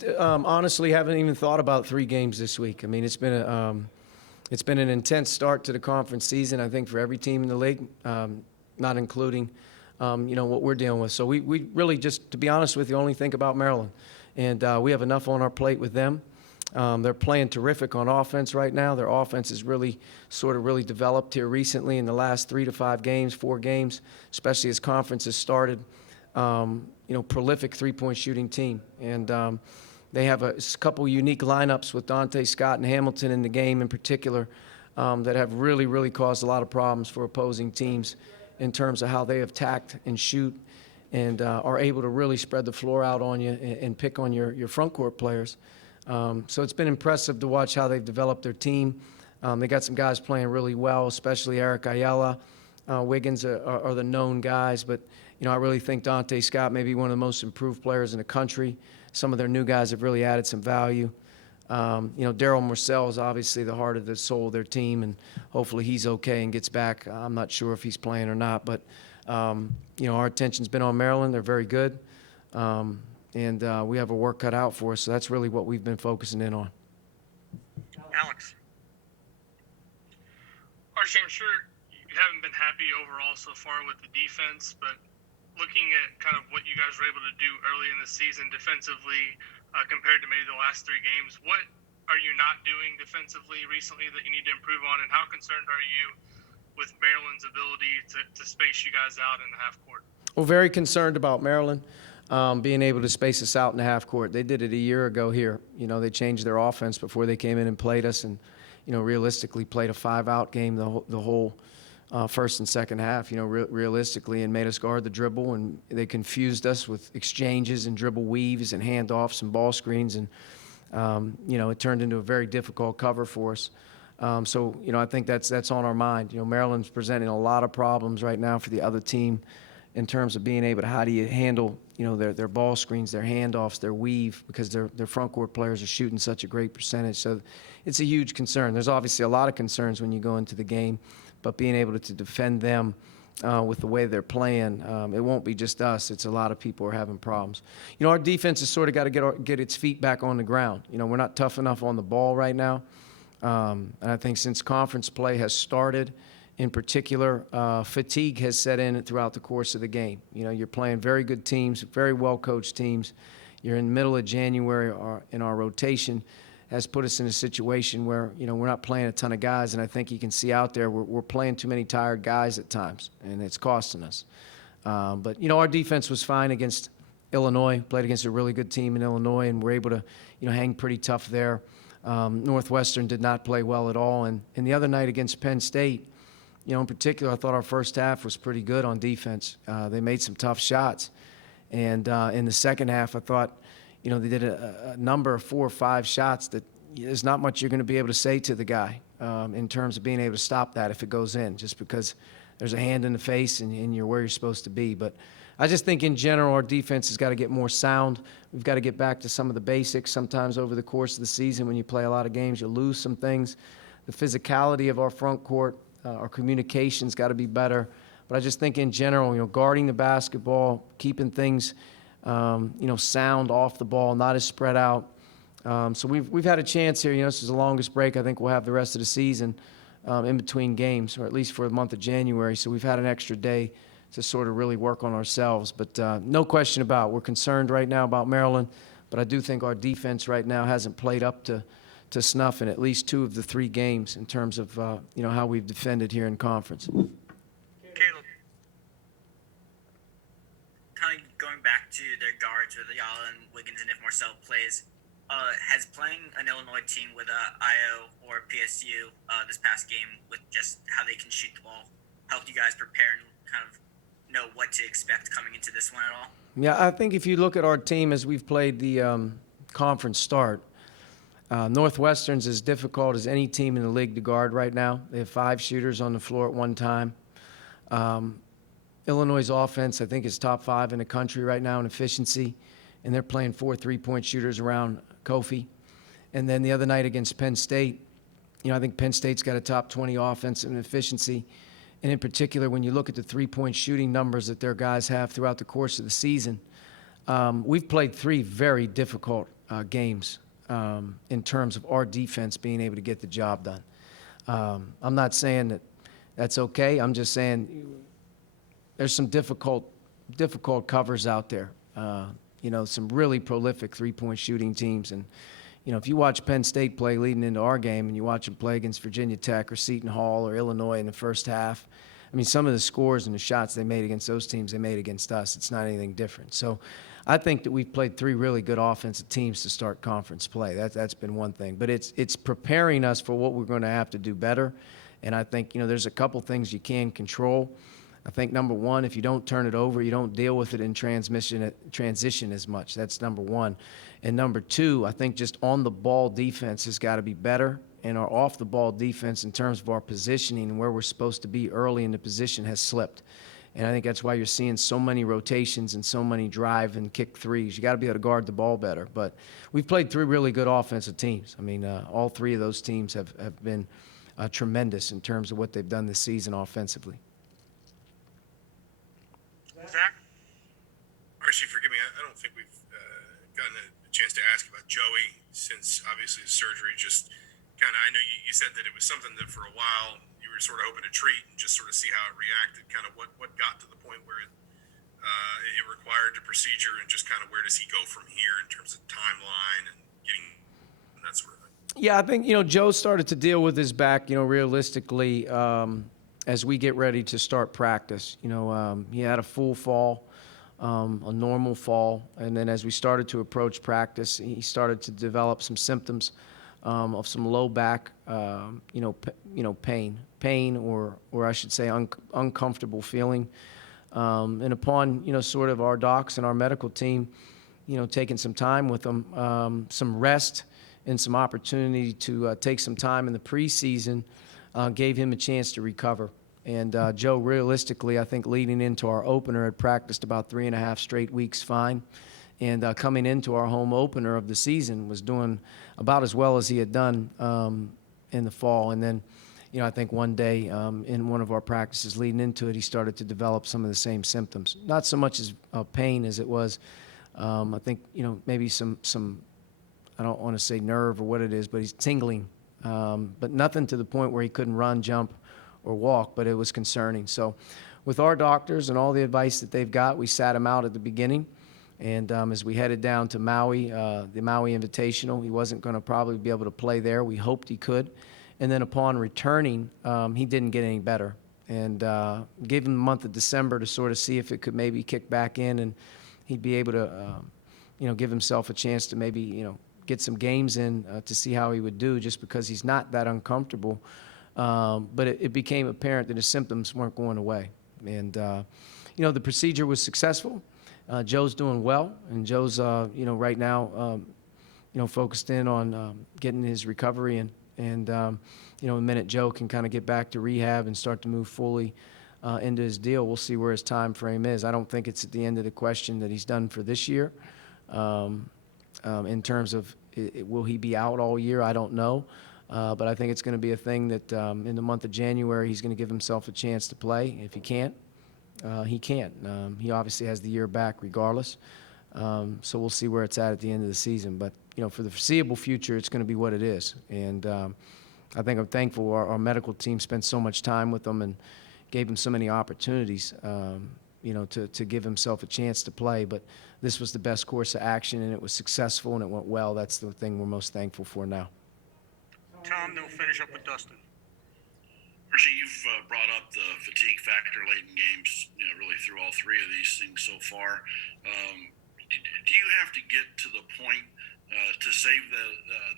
just honestly haven't even thought about 3 games this week. I mean, it's been an intense start to the conference season, I think, for every team in the league, not including, what we're dealing with. So we really just, to be honest with you, only think about Maryland. And we have enough on our plate with them. They're playing terrific on offense right now. Their offense has really developed here recently in the last 3 to 5 games, 4 games, especially as conference has started. Prolific three-point shooting team. And they have a couple unique lineups with Dante Scott and Hamilton in the game in particular that have really caused a lot of problems for opposing teams in terms of how they attack and shoot and are able to really spread the floor out on you and pick on your front court players. So it's been impressive to watch how they've developed their team. They got some guys playing really well, especially Eric Ayala. Wiggins are the known guys, but I really think Dante Scott may be one of the most improved players in the country. Some of their new guys have really added some value. Daryl Morcell is obviously the heart of the soul of their team, and hopefully he's okay and gets back. I'm not sure if he's playing or not, but our attention's been on Maryland. They're very good. And we have a work cut out for us, so that's really what we've been focusing in on. Alex. Archie, I'm sure you haven't been happy overall so far with the defense, but looking at kind of what you guys were able to do early in the season defensively compared to maybe the last 3 games, what are you not doing defensively recently that you need to improve on, and how concerned are you with Maryland's ability to space you guys out in the half court? Well, very concerned about Maryland. Being able to space us out in the half court. They did it a year ago here. They changed their offense before they came in and played us and, realistically played a 5-out game the whole first and second half, realistically, and made us guard the dribble. And they confused us with exchanges and dribble weaves and handoffs and ball screens. And, it turned into a very difficult cover for us. So, I think that's on our mind. Maryland's presenting a lot of problems right now for the other team in terms of being able to, how do you handle their ball screens, their handoffs, their weave, because their front court players are shooting such a great percentage. So it's a huge concern. There's obviously a lot of concerns when you go into the game, but being able to defend them with the way they're playing, it won't be just us. It's a lot of people are having problems. Our defense has sort of got to get its feet back on the ground. We're not tough enough on the ball right now. And I think since conference play has started, in particular, fatigue has set in throughout the course of the game. You're playing very good teams, very well-coached teams. You're in the middle of January, and our rotation has put us in a situation where, we're not playing a ton of guys, and I think you can see out there we're playing too many tired guys at times, and it's costing us. But, our defense was fine against Illinois, played against a really good team in Illinois, and we're able to, hang pretty tough there. Northwestern did not play well at all, and the other night against Penn State, in particular, I thought our first half was pretty good on defense. They made some tough shots. And in the second half, I thought, they did a number of 4 or 5 shots that there's not much you're going to be able to say to the guy in terms of being able to stop that if it goes in, just because there's a hand in the face and you're where you're supposed to be. But I just think in general our defense has got to get more sound. We've got to get back to some of the basics. Sometimes over the course of the season when you play a lot of games, you lose some things. The physicality of our front court, our communication's got to be better. But I just think in general, guarding the basketball, keeping things, sound off the ball, not as spread out. So we've had a chance here. This is the longest break I think we'll have the rest of the season in between games, or at least for the month of January. So we've had an extra day to sort of really work on ourselves. But no question about it. We're concerned right now about Maryland, but I do think our defense right now hasn't played up to snuff in at least 2 of the 3 games in terms of how we've defended here in conference. Caleb. Kind of going back to their guards with Ayala and Wiggins, and if Morcell plays, has playing an Illinois team with IO or PSU this past game with just how they can shoot the ball helped you guys prepare and kind of know what to expect coming into this one at all? Yeah, I think if you look at our team as we've played the conference start, Northwestern's as difficult as any team in the league to guard right now. They have 5 shooters on the floor at one time. Illinois' offense, I think, is top 5 in the country right now in efficiency, and they're playing 4 3-point shooters around Kofi. And then the other night against Penn State, I think Penn State's got a top 20 offense in efficiency. And in particular, when you look at the 3-point shooting numbers that their guys have throughout the course of the season, we've played 3 very difficult games in terms of our defense being able to get the job done. I'm not saying that that's okay. I'm just saying there's some difficult covers out there. Some really prolific three-point shooting teams. And, if you watch Penn State play leading into our game and you watch them play against Virginia Tech or Seton Hall or Illinois in the first half, I mean, some of the scores and the shots they made against those teams, they made against us. It's not anything different. So I think that we've played three really good offensive teams to start conference play. That's been one thing. But it's preparing us for what we're going to have to do better. And I think, there's a couple things you can control. I think, number one, if you don't turn it over, you don't deal with it in transition as much. That's number one. And number two, I think just on-the-ball defense has got to be better. And our off-the-ball defense in terms of our positioning and where we're supposed to be early in the position has slipped. And I think that's why you're seeing so many rotations and so many drive and kick threes. You got to be able to guard the ball better. But we've played three really good offensive teams. I mean, all three of those teams have been tremendous in terms of what they've done this season offensively. Zach? Archie, forgive me, I don't think we've gotten a chance to ask about Joey since obviously his surgery. Just kind of, I know you said that it was something that for a while you were sort of hoping to treat and just sort of see how it reacted. Kind of what got to the point where it required the procedure, and just kind of where does he go from here in terms of timeline and getting and that sort of thing. Yeah, I think, Joe started to deal with his back, realistically, as we get ready to start practice. He had a full fall, a normal fall, and then as we started to approach practice, he started to develop some symptoms of some low back, pain, or I should say uncomfortable feeling. And upon, sort of our docs and our medical team, taking some time with him, some rest and some opportunity to take some time in the preseason, gave him a chance to recover. And Joe, realistically, I think leading into our opener, had practiced about 3.5 straight weeks fine. And coming into our home opener of the season, was doing about as well as he had done in the fall. And then, I think one day in one of our practices leading into it, he started to develop some of the same symptoms. Not so much as pain as it was, I think, maybe some I don't want to say nerve or what it is, but he's tingling. But nothing to the point where he couldn't run, jump, or walk, but it was concerning. So with our doctors and all the advice that they've got, we sat him out at the beginning. And as we headed down to Maui, the Maui Invitational, he wasn't going to probably be able to play there. We hoped he could. And then upon returning, he didn't get any better. And gave him the month of December to sort of see if it could maybe kick back in, and he'd be able to, give himself a chance to maybe, get some games in to see how he would do, just because he's not that uncomfortable. But it became apparent that his symptoms weren't going away. And, the procedure was successful. Joe's doing well, and Joe's, right now, focused in on getting his recovery. And the minute Joe can kind of get back to rehab and start to move fully into his deal, we'll see where his time frame is. I don't think it's at the end of the question that he's done for this year. In terms of will he be out all year, I don't know. But I think it's going to be a thing that in the month of January, he's going to give himself a chance to play. If he can't, he can't. He obviously has the year back regardless. So we'll see where it's at the end of the season. But, for the foreseeable future, it's going to be what it is. And I think I'm thankful our medical team spent so much time with him and gave him so many opportunities, to give himself a chance to play. But this was the best course of action, and it was successful, and it went well. That's the thing we're most thankful for now. Tom, then we'll finish up with Dustin. Archie, you've brought up the fatigue factor late in games, really through all three of these things so far. Do you have to get to the point to save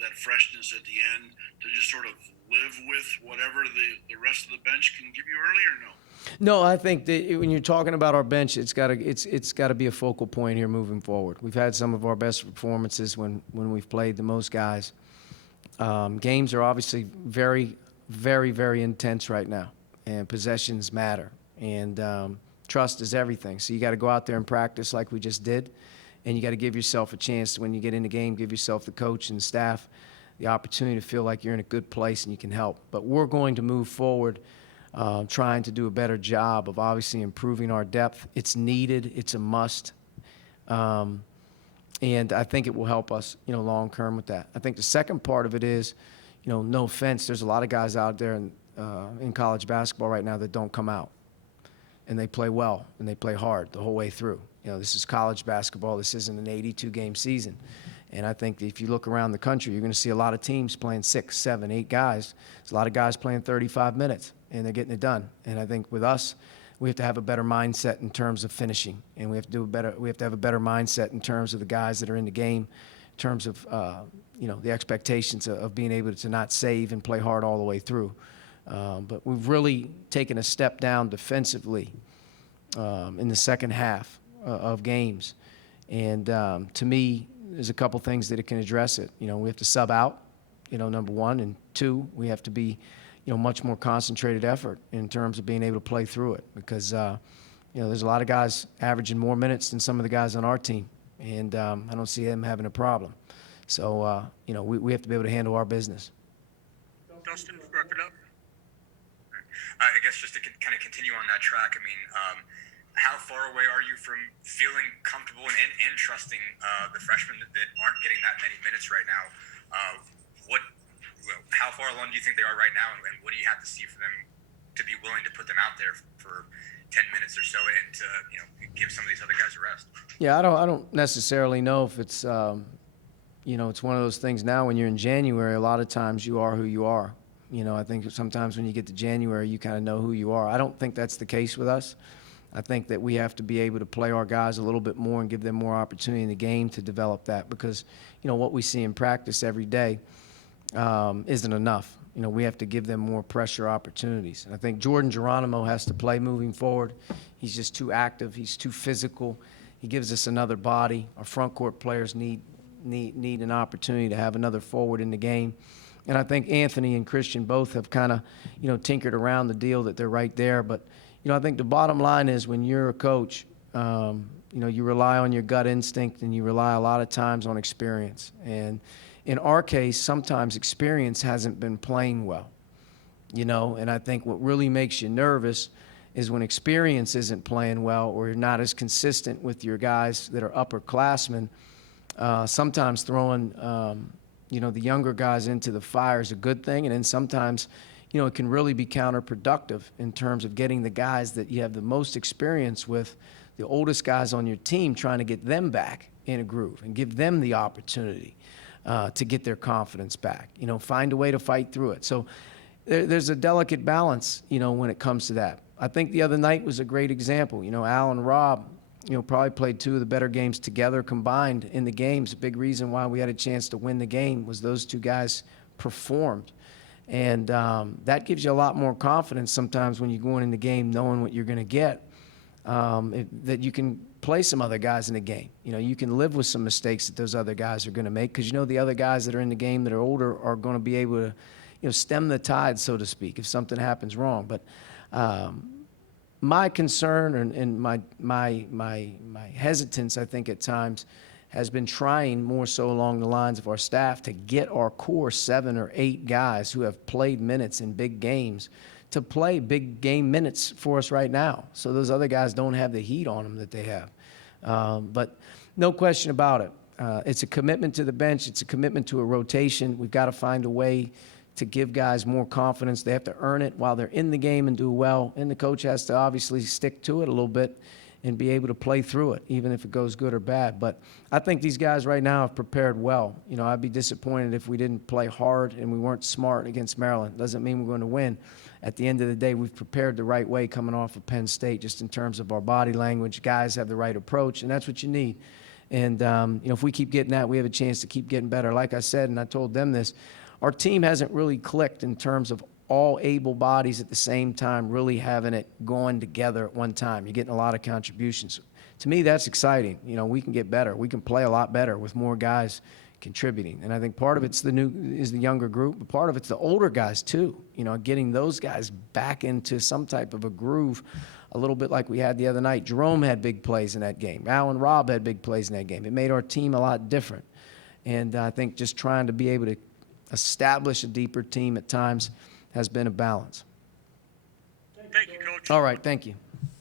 that freshness at the end, to just sort of live with whatever the rest of the bench can give you early, or no? No, I think that when you're talking about our bench, it's got to be a focal point here moving forward. We've had some of our best performances when we've played the most guys. Games are obviously very, very, very intense right now, and possessions matter, and trust is everything. So you got to go out there and practice like we just did, and you got to give yourself a chance to, when you get in the game, give yourself, the coach and the staff, the opportunity to feel like you're in a good place and you can help. But we're going to move forward trying to do a better job of obviously improving our depth. It's needed. It's a must. And I think it will help us, long term with that. I think the second part of it is, no offense, there's a lot of guys out there in college basketball right now that don't come out. And they play well, and they play hard the whole way through. This is college basketball. This isn't an 82-game season. And I think if you look around the country, you're going to see a lot of teams playing 6, 7, 8 guys. There's a lot of guys playing 35 minutes, and they're getting it done. And I think with us, we have to have a better mindset in terms of finishing, and we have to have a better mindset in terms of the guys that are in the game, in terms of the expectations of being able to not save and play hard all the way through. But we've really taken a step down defensively in the second half of games, and to me, there's a couple things that it can address it. We have to sub out, number one, and two, we have to be much more concentrated effort in terms of being able to play through it, because there's a lot of guys averaging more minutes than some of the guys on our team, and I don't see them having a problem. So we have to be able to handle our business. Dustin, wrap it up. I guess just to kind of continue on that track, I mean, how far away are you from feeling comfortable and trusting the freshmen that aren't getting that many minutes right now? How far along do you think they are right now, and what do you have to see for them to be willing to put them out there for 10 minutes or so and to give some of these other guys a rest? Yeah, I don't necessarily know if it's it's one of those things now. When you're in January, a lot of times you are who you are. I think sometimes when you get to January, you kind of know who you are. I don't think that's the case with us. I think that we have to be able to play our guys a little bit more and give them more opportunity in the game to develop that, because what we see in practice every day isn't enough. We have to give them more pressure opportunities. And I think Jordan Geronimo has to play moving forward. He's just too active. He's too physical. He gives us another body. Our front court players need an opportunity to have another forward in the game. And I think Anthony and Christian both have kind of, tinkered around the deal that they're right there. But, I think the bottom line is when you're a coach, you rely on your gut instinct, and you rely a lot of times on experience. And in our case, sometimes experience hasn't been playing well, and I think what really makes you nervous is when experience isn't playing well, or you're not as consistent with your guys that are upperclassmen. Sometimes throwing, the younger guys into the fire is a good thing, and then sometimes, it can really be counterproductive in terms of getting the guys that you have the most experience with, the oldest guys on your team, trying to get them back in a groove and give them the opportunity to get their confidence back, find a way to fight through it. So there's a delicate balance, when it comes to that. I think the other night was a great example. Al and Rob, probably played two of the better games together combined in the games. A big reason why we had a chance to win the game was those two guys performed. And that gives you a lot more confidence sometimes when you're going in the game knowing what you're going to get, that you can play some other guys in the game. You can live with some mistakes that those other guys are going to make, because the other guys that are in the game that are older are going to be able to, stem the tide, so to speak, if something happens wrong. But my concern and my hesitance, I think, at times, has been trying more so along the lines of our staff to get our core 7 or 8 guys who have played minutes in big games to play big game minutes for us right now, so those other guys don't have the heat on them that they have. But no question about it. It's a commitment to the bench. It's a commitment to a rotation. We've got to find a way to give guys more confidence. They have to earn it while they're in the game and do well, and the coach has to obviously stick to it a little bit and be able to play through it, even if it goes good or bad. But I think these guys right now have prepared well. I'd be disappointed if we didn't play hard and we weren't smart against Maryland. Doesn't mean we're going to win. At the end of the day, we've prepared the right way coming off of Penn State, just in terms of our body language. Guys have the right approach, and that's what you need. And, if we keep getting that, we have a chance to keep getting better. Like I said, and I told them this, our team hasn't really clicked in terms of all able bodies at the same time really having it going together at one time. You're getting a lot of contributions. To me, that's exciting. We can get better. We can play a lot better with more guys contributing. And I think part of it's the younger group, but part of it's the older guys too. Getting those guys back into some type of a groove, a little bit like we had the other night. Jerome had big plays in that game. Al and Rob had big plays in that game. It made our team a lot different. And I think just trying to be able to establish a deeper team at times has been a balance. Thank you, Coach. All right, thank you.